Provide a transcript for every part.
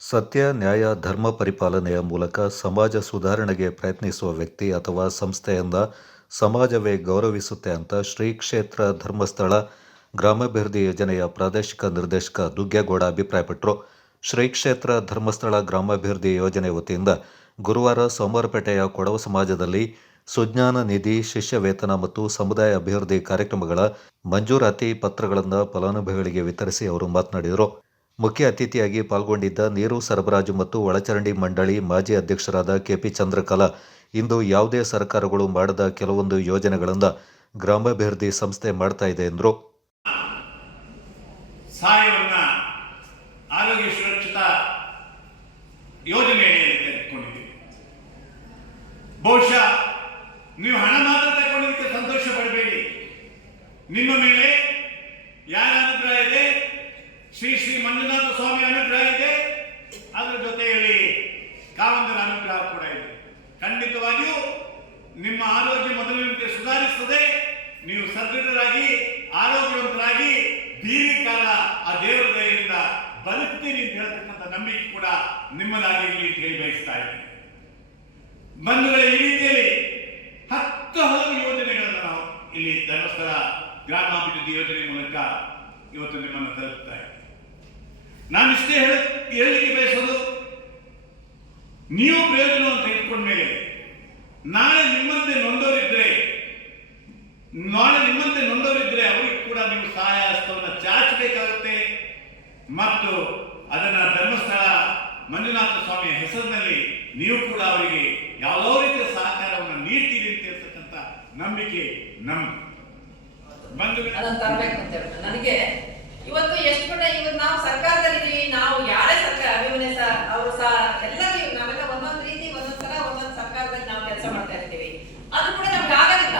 ಸತ್ಯ, ನ್ಯಾಯ, ಧರ್ಮ ಪರಿಪಾಲನೆಯ ಮೂಲಕ ಸಮಾಜ ಸುಧಾರಣೆಗೆ ಪ್ರಯತ್ನಿಸುವ ವ್ಯಕ್ತಿ ಅಥವಾ ಸಂಸ್ಥೆಯಿಂದ ಸಮಾಜವೇ ಗೌರವಿಸುತ್ತೆ ಅಂತ ಶ್ರೀ ಕ್ಷೇತ್ರ ಧರ್ಮಸ್ಥಳ ಗ್ರಾಮಾಭಿವೃದ್ಧಿ ಯೋಜನೆಯ ಪ್ರಾದೇಶಿಕ ನಿರ್ದೇಶಕ ದುಗ್ಗೇಗೌಡ ಅಭಿಪ್ರಾಯಪಟ್ಟರು ಶ್ರೀ ಕ್ಷೇತ್ರ ಧರ್ಮಸ್ಥಳ ಗ್ರಾಮಾಭಿವೃದ್ಧಿ ಯೋಜನೆ ವತಿಯಿಂದ ಗುರುವಾರ ಸೋಮವಾರಪೇಟೆಯ ಕೊಡವ ಸಮಾಜದಲ್ಲಿ ಸುಜ್ಞಾನ ನಿಧಿ ಶಿಷ್ಯ ವೇತನ ಮತ್ತು ಸಮುದಾಯ ಅಭಿವೃದ್ಧಿ ಕಾರ್ಯಕ್ರಮಗಳ ಮಂಜೂರಾತಿ ಪತ್ರಗಳನ್ನು ಫಲಾನುಭವಿಗಳಿಗೆ ವಿತರಿಸಿ ಅವರು ಮಾತನಾಡಿದರು. ಮುಖ್ಯ ಅತಿಥಿಯಾಗಿ ಪಾಲ್ಗೊಂಡಿದ್ದ ನೀರು ಸರಬರಾಜು ಮತ್ತು ಒಳಚರಂಡಿ ಮಂಡಳಿ ಮಾಜಿ ಅಧ್ಯಕ್ಷರಾದ ಕೆಪಿ ಚಂದ್ರಕಲಾ ಇಂದು ಯಾವುದೇ ಸರ್ಕಾರಗಳು ಮಾಡದ ಕೆಲವೊಂದು ಯೋಜನೆಗಳಿಂದ ಗ್ರಾಮಾಭಿವೃದ್ಧಿ ಸಂಸ್ಥೆ ಮಾಡ್ತಾ ಇದೆ ಎಂದರು. ಆರೋಗ್ಯ ಸುರಕ್ಷತಾ ಬಹುಶಃ ನೀವು ಹಣ ಮಾತ್ರ ಸಂತೋಷ ಪಡಬೇಡಿ. ನಿಮ್ಮ ಮೇಲೆ ಶ್ರೀ ಶ್ರೀ ಮಂಜುನಾಥ ಸ್ವಾಮಿ ಅನುಗ್ರಹ ಇದೆ. ಅದರ ಜೊತೆಯಲ್ಲಿ ಕಾವಂದರ ಅನುಗ್ರಹ ಕೂಡ ಇದೆ. ಖಂಡಿತವಾಗಿಯೂ ನಿಮ್ಮ ಆರೋಗ್ಯ ಮೊದಲಿನಂತೆ ಸುಧಾರಿಸುತ್ತದೆ ನೀವು ಸದೃಢರಾಗಿ, ಆರೋಗ್ಯವಂತರಾಗಿ ದೀರ್ಘಕಾಲ ಆ ದೇವರ ದಯೆಯಿಂದ ಬರುತ್ತೀರಿ ಅಂತ ಹೇಳ್ತಕ್ಕಂಥ ನಂಬಿಕೆ ಕೂಡ ನಿಮ್ಮದಾಗಿ ಅಂತ ಹೇಳಿ ಬಯಸ್ತಾ ಇದ್ದೀನಿ. ಬಂಧುಗಳ, ಈ ರೀತಿಯಲ್ಲಿ ಹತ್ತು ಹಲವು ಯೋಜನೆಗಳನ್ನು ನಾವು ಇಲ್ಲಿ ಧರ್ಮಸ್ಥಳ ಗ್ರಾಮಾಭಿವೃದ್ಧಿ ಯೋಜನೆ ಮೂಲಕ ಇವತ್ತು ನಿಮ್ಮನ್ನು ತಲುಪ್ತಾ ಇದ್ದೀವಿ. ನಾನು ಇಷ್ಟೇ ಹೇಳ, ಹೇಳಲಿಕ್ಕೆ ಬಯಸೋದು ನೀವು ಪ್ರಯೋಜನವನ್ನು ತೆಗೆದುಕೊಂಡ ಮೇಲೆ ನಾಳೆ ನಿಮ್ಮಂತೆ ನೊಂದವರಿದ್ರೆ, ನಾಳೆ ನಿಮ್ಮಂತೆ ನೊಂದವರಿದ್ರೆ ಅವರಿಗೆ ಕೂಡ ನೀವು ಸಹಾಯ ಹಸ್ತವನ್ನು ಚಾಚಬೇಕಾಗುತ್ತೆ. ಮತ್ತು ಅದನ್ನ ಧರ್ಮಸ್ಥಳ ಮಂಜುನಾಥ ಸ್ವಾಮಿಯ ಹೆಸರಿನಲ್ಲಿ ನೀವು ಕೂಡ ಅವರಿಗೆ ಯಾವ ರೀತಿಯ ಸಹಕಾರವನ್ನು ನೀಡ್ತೀರಿ ಅಂತ ಹೇಳ್ತಕ್ಕಂಥ ನಂಬಿಕೆ ನಮ್ಮ ಹೇಳ್ತಾರೆ. ನನಗೆ ಇವತ್ತು ಎಷ್ಟು ಕಡೆ ಇವತ್ತು ನಾವು ಸರ್ಕಾರದಲ್ಲಿದ್ದೀವಿ, ನಾವು ಯಾರೇ ಸರ್ಕಾರ ಅಭಿಮಾನಿ ಸರ್, ಅವರು ಸಹ ಎಲ್ಲರೂ ನಾವೆಲ್ಲ ಒಂದೊಂದು ರೀತಿ, ಒಂದೊಂದು ಸಲ ಒಂದೊಂದು ಸರ್ಕಾರದಲ್ಲಿ ನಾವು ಕೆಲಸ ಮಾಡ್ತಾ ಇರ್ತೀವಿ. ಅದು ಕೂಡ ನಮ್ಗೆ ಆಗೋದಿಲ್ಲ.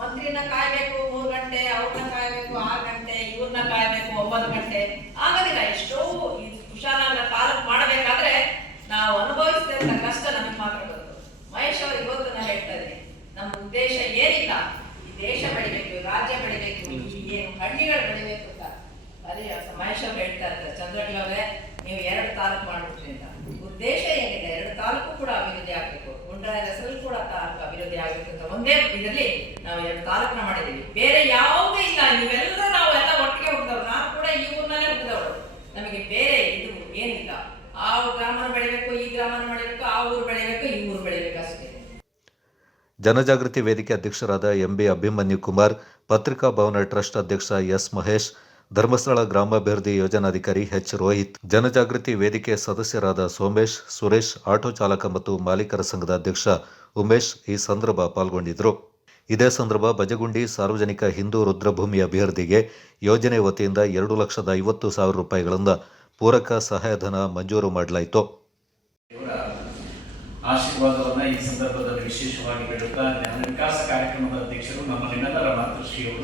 ಮಂತ್ರಿನ ಕಾಯ್ಬೇಕು, ಮೂರು ಗಂಟೆ, ಅವ್ರನ್ನ ಕಾಯ್ಬೇಕು, ಆರು ಗಂಟೆ, ಇವ್ರನ್ನ ಕಾಯ್ಬೇಕು, ಒಂಬತ್ತು ಗಂಟೆ. ಆಗೋದಿಲ್ಲ. ಎಷ್ಟೋ ಈ ಪಾಲಕ್ ಮಾಡಬೇಕಾದ್ರೆ ನಾವು ಅನುಭವಿಸಿದಂತ ಕಷ್ಟ ನಮಗೆ ಮಾತ್ರ ಮಹೇಶ್ ಅವರು ಇವತ್ತು ನಾನು ಹೇಳ್ತಾ ಇದ್ದೀನಿ ನಮ್ಮ ಉದ್ದೇಶ ಏನಿಲ್ಲ. ಈ ದೇಶ ಬೆಳಿಬೇಕು ರಾಜ್ಯ ಬೆಳಿಬೇಕು ಏನು ಹಳ್ಳಿಗಳು ಬೆಳಿಬೇಕು ಅದೇ ಮಹೇಶ್ ಅವ್ರು ಹೇಳ್ತಾ ಇರ್ತಾರೆ ಚಂದ್ರಕಲಾ ನೀವು ಎರಡು ತಾಲೂಕು ಮಾಡ್ಬಿಟ್ರಿ ಅಂತ. ಉದ್ದೇಶ ಏನಿದೆ? ಎರಡು ತಾಲೂಕು ಕೂಡ ಅಭಿವೃದ್ಧಿ ಆಗ್ಬೇಕು. ಗುಂಡ್ರಾಯ ಹೆಸರು ಕೂಡ ತಾಲೂಕು ಅಭಿವೃದ್ಧಿ ಆಗ್ಬೇಕು ಅಂತ ಒಂದೇ ಇದರಲ್ಲಿ ನಾವು ಎರಡು ತಾಲೂಕನ್ನ ಮಾಡಿದೀವಿ ಬೇರೆ ಯಾವುದೇ ಇಲ್ಲ. ನೀವೆಲ್ಲ ನಾವು ಎಲ್ಲ ಒಟ್ಟಿಗೆ ಹುಟ್ಟಿದವರು ನಾನು ಕೂಡ ಈ ಊರ್ನಲ್ಲೇ ಹುಟ್ಟಿದವರು ನಮಗೆ ಬೇರೆ ಇದು ಏನಿಲ್ಲ. ಆ ಗ್ರಾಮನ ಬೆಳಿಬೇಕು, ಈ ಗ್ರಾಮನ ಬೆಳಿಬೇಕು, ಆ ಊರು ಬೆಳಿಬೇಕು, ಈ ಊರು ಬೆಳಿಬೇಕು ಅಷ್ಟೇ. ಜನಜಾಗೃತಿ ವೇದಿಕೆ ಅಧ್ಯಕ್ಷರಾದ M B Abhimanyu Kumar Patrika Bhavan trust ಅಧ್ಯಕ್ಷ ಎಸ್ ಮಹೇಶ್ ಧರ್ಮಸ್ಥಳ ಗ್ರಾಮಾಭಿವೃದ್ಧಿ ಯೋಜನಾಧಿಕಾರಿ ಎಚ್ ರೋಹಿತ್, ಜನಜಾಗೃತಿ ವೇದಿಕೆ ಸದಸ್ಯರಾದ ಸೋಮೇಶ್, ಸುರೇಶ್, ಆಟೋ ಚಾಲಕ ಮತ್ತು ಮಾಲೀಕರ ಸಂಘದ ಅಧ್ಯಕ್ಷ ಉಮೇಶ್ ಈ ಸಂದರ್ಭ ಪಾಲ್ಗೊಂಡಿದ್ದರು. ಇದೇ ಸಂದರ್ಭ ಬಜಗುಂಡಿ ಸಾರ್ವಜನಿಕ ಹಿಂದೂ ರುದ್ರಭೂಮಿ ಅಭಿವೃದ್ಧಿಗೆ ಯೋಜನೆ ವತಿಯಿಂದ ಎರಡು ಲಕ್ಷದ ಐವತ್ತು ಸಾವಿರ ರೂಪಾಯಿಗಳಿಂದ ಪೂರಕ ಸಹಾಯಧನ ಮಂಜೂರು ಮಾಡಲಾಯಿತು. ಆಶೀರ್ವಾದವನ್ನ ಈ ಸಂದರ್ಭದಲ್ಲಿ ವಿಶೇಷವಾಗಿ ಜ್ಞಾನ ಕಾರ್ಯಕ್ರಮದ ಅಧ್ಯಕ್ಷರು ನಮ್ಮ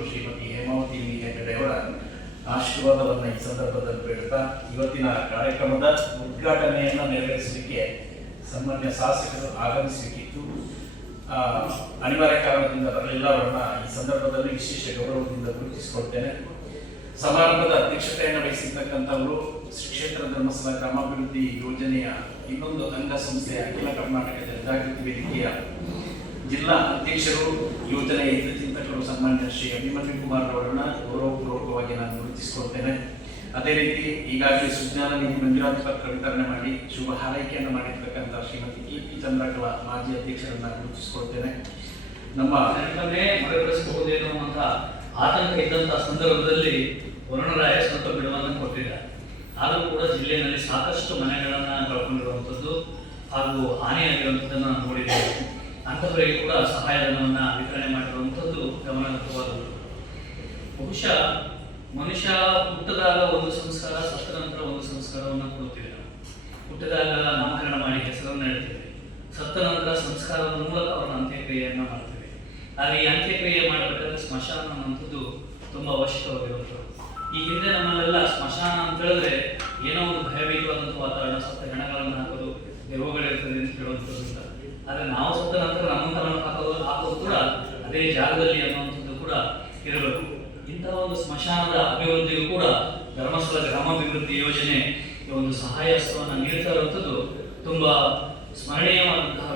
ಶ್ರೀಮತಿ ಹೇಮಾವತಿ ಆಶೀರ್ವಾದವನ್ನ ಈ ಸಂದರ್ಭದಲ್ಲಿ ಬೇಡ್ತಾ ಇವತ್ತಿನ ಕಾರ್ಯಕ್ರಮದ ಉದ್ಘಾಟನೆಯನ್ನು ನೆರವೇರಿಸಲಿಕ್ಕೆ ಸಾಮಾನ್ಯ ಶಾಸಕರು ಆಗಮಿಸಬೇಕಿತ್ತು. ಅನಿವಾರ್ಯ ಕಾರಣದಿಂದ ಬರಲಿಲ್ಲ ಅವರನ್ನ ಈ ಸಂದರ್ಭದಲ್ಲಿ ವಿಶೇಷ ಗೌರವದಿಂದ ಗುರುತಿಸಿಕೊಳ್ತೇನೆ. ಸಮಾರಂಭದ ಅಧ್ಯಕ್ಷತೆಯನ್ನು ವಹಿಸಿರ್ತಕ್ಕಂಥವರು ಶ್ರೀ ಕ್ಷೇತ್ರ ಧರ್ಮಸ್ಥಳ ಗ್ರಾಮಾಭಿವೃದ್ಧಿ ಯೋಜನೆಯ ಇನ್ನೊಂದು ಅಂಗಸಂಸ್ಥೆ ಅಖಿಲ ಕರ್ನಾಟಕ ಜಾಗೃತಿ ವೇದಿಕೆಯ ಜಿಲ್ಲಾ ಅಧ್ಯಕ್ಷರು ಯೋಜನೆಯ ಹಿತಚಿಂತಕರು ಸನ್ಮಾನ್ಯ ಶ್ರೀ ಅಭಿಮನ್ಯು ಕುಮಾರ್ ಅವರನ್ನ ಗೌರವಪೂರ್ವಕವಾಗಿ ನಾನು ಗುರುತಿಸಿಕೊಳ್ತೇನೆ. ಅದೇ ರೀತಿ ಈಗಾಗಲೇ ಸುಜ್ಞಾನ ನಿಧಿ ಮಂಜೂರಾತಿ ಪತ್ರ ವಿತರಣೆ ಮಾಡಿ ಶುಭ ಹಾರೈಕೆಯನ್ನು ಮಾಡಿರ್ತಕ್ಕಂಥ ಶ್ರೀಮತಿ ಕೆ. ಪಿ. ಚಂದ್ರಕಲಾ ಮಾಜಿ ಅಧ್ಯಕ್ಷರನ್ನ ಗುರುತಿಸಿಕೊಳ್ತೇನೆ. ನಮ್ಮ ಮರೆಗೊಳಿಸಬಹುದೇನೋ ಅಂತ ಆತಂಕ ಇದ್ದಂಥ ಸಂದರ್ಭದಲ್ಲಿ ವರುಣರಾಯ ಸ್ವಲ್ಪ ಬಿಡುವನ್ನು ಕೊಟ್ಟಿದ್ದಾರೆ. ಆದರೂ ಕೂಡ ಜಿಲ್ಲೆಯಲ್ಲಿ ಸಾಕಷ್ಟು ಮನೆಗಳನ್ನು ಕಳ್ಕೊಂಡಿರುವಂಥದ್ದು ಹಾಗೂ ಹಾನಿಯಾಗಿರುವಂಥದ್ದನ್ನು ನೋಡಿದ್ದೇವೆ ಅಂಥವರಿಗೆ ಕೂಡ ಸಹಾಯಧನವನ್ನು ವಿತರಣೆ ಮಾಡಿರುವಂಥದ್ದು ಗಮನಾರ್ಹವಾದದ್ದು. ಬಹುಶಃ ಮನುಷ್ಯ ಹುಟ್ಟದಾಗ ಒಂದು ಸಂಸ್ಕಾರ ಸತ್ತ ನಂತರ ಒಂದು ಸಂಸ್ಕಾರವನ್ನು ಕೊಡ್ತೀವಿ ನಾವು ಹುಟ್ಟಿದಾಗ ನಾಮಕರಣ ಮಾಡಿ ಹೆಸರನ್ನು ಇಡ್ತೀವಿ ಸತ್ತ ನಂತರ ಸಂಸ್ಕಾರದ ಮೂಲಕ ಅವರ ಅಂತ್ಯಕ್ರಿಯೆಯನ್ನು ಮಾಡ್ತೀವಿ ಆದರೆ ಈ ಅಂತ್ಯಕ್ರಿಯೆ ಮಾಡಬೇಕಾದ್ರೆ ಸ್ಮಶಾನ ಅನ್ನುವಂಥದ್ದು ತುಂಬ ಅವಶ್ಯಕವಾಗಿರುವಂಥದ್ದು. ಈ ಹಿಂದೆ ನಮ್ಮಲ್ಲೆಲ್ಲ ಸ್ಮಶಾನ ಅಂತ ಹೇಳಿದ್ರೆ ಏನೋ ಒಂದು ಭಯಭೀತವಾದಂಥ ವಾತಾವರಣ ಸತ್ತ ಹೆಣಗಳನ್ನು ಹಾಕೋದು ದೆವ್ವಗಳಿರ್ತದೆ ಅಂತ ಹೇಳುವಂಥದ್ದು ಅಂತ. ಆದರೆ ನಾವು ಸತ್ತ ನಂತರ ನಮ್ಮಂತರನ್ನು ಹಾಕೋದು ಹಾಕೋದು ಕೂಡ ಅದೇ ಜಾಗದಲ್ಲಿ ಅನ್ನುವಂಥದ್ದು ಕೂಡ ಇರಬೇಕು. ಇಂತಹ ಒಂದು ಸ್ಮಶಾನದ ಅಭಿವೃದ್ಧಿಗೂ ಕೂಡ ಧರ್ಮಸ್ಥಳ ಗ್ರಾಮಾಭಿವೃದ್ಧಿ ಯೋಜನೆ ಒಂದು ಸಹಾಯ ಹಸ್ತವನ್ನು ನೀಡ್ತಾ ಇರುವಂಥದ್ದು ತುಂಬಾ ಸ್ಮರಣೀಯವಾದಂತಹ